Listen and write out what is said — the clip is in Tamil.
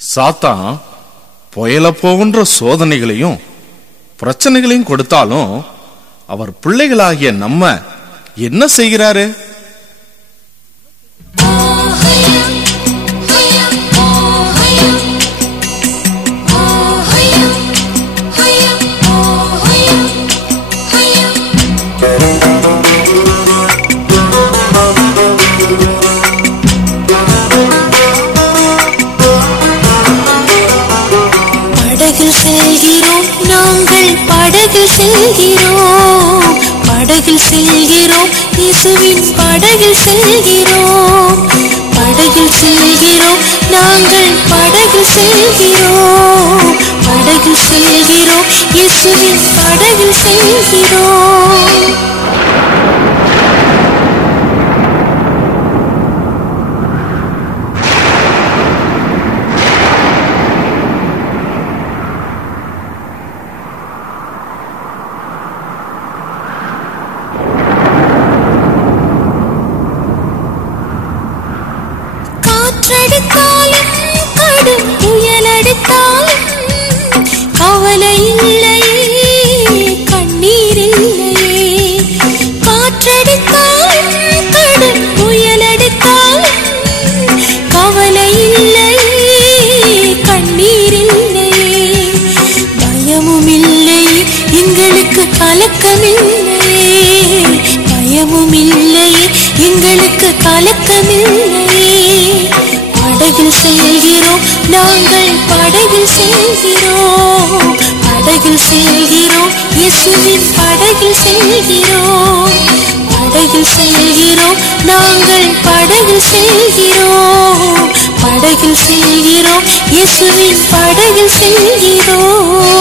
சாத்தான் புயல போகின்ற சோதனைகளையும் பிரச்சனைகளையும் கொடுத்தாலும் அவர் பிள்ளைகளாகிய நம்ம என்ன செய்கிறாரு? படகில் செல்கிறோம், படகில் செல்கிறோம், இயேசுவின் படகில் செல்கிறோம், படகில் செல்கிறோம், நாங்கள் படகில் செல்கிறோம், படகில் செல்கிறோம், இயேசுவின் படகில் செல்கிறோம். கடும் புயலடித்தாலும் கவலை இல்லையே, கண்ணீர் இல்லையே. காற்றடித்தாலும் கடும் புயலடித்தாலும் கவலை இல்லையே, கண்ணீர் இல்லையே. பயமும் இல்லையே, எங்களுக்கு கலக்கமில்லையே, பயமும் இல்லையே, எங்களுக்கு கலக்கமில்லையே. படகில் செல்கிறோம், நாங்கள் படகில் செல்கிறோம், படகில் செல்கிறோம், இயேசுவின் படகில் செல்கிறோம், படகில் செல்கிறோம், நாங்கள் படகில் செல்கிறோம், படகில் செல்கிறோம், இயேசுவின் படகில் செல்கிறோம்.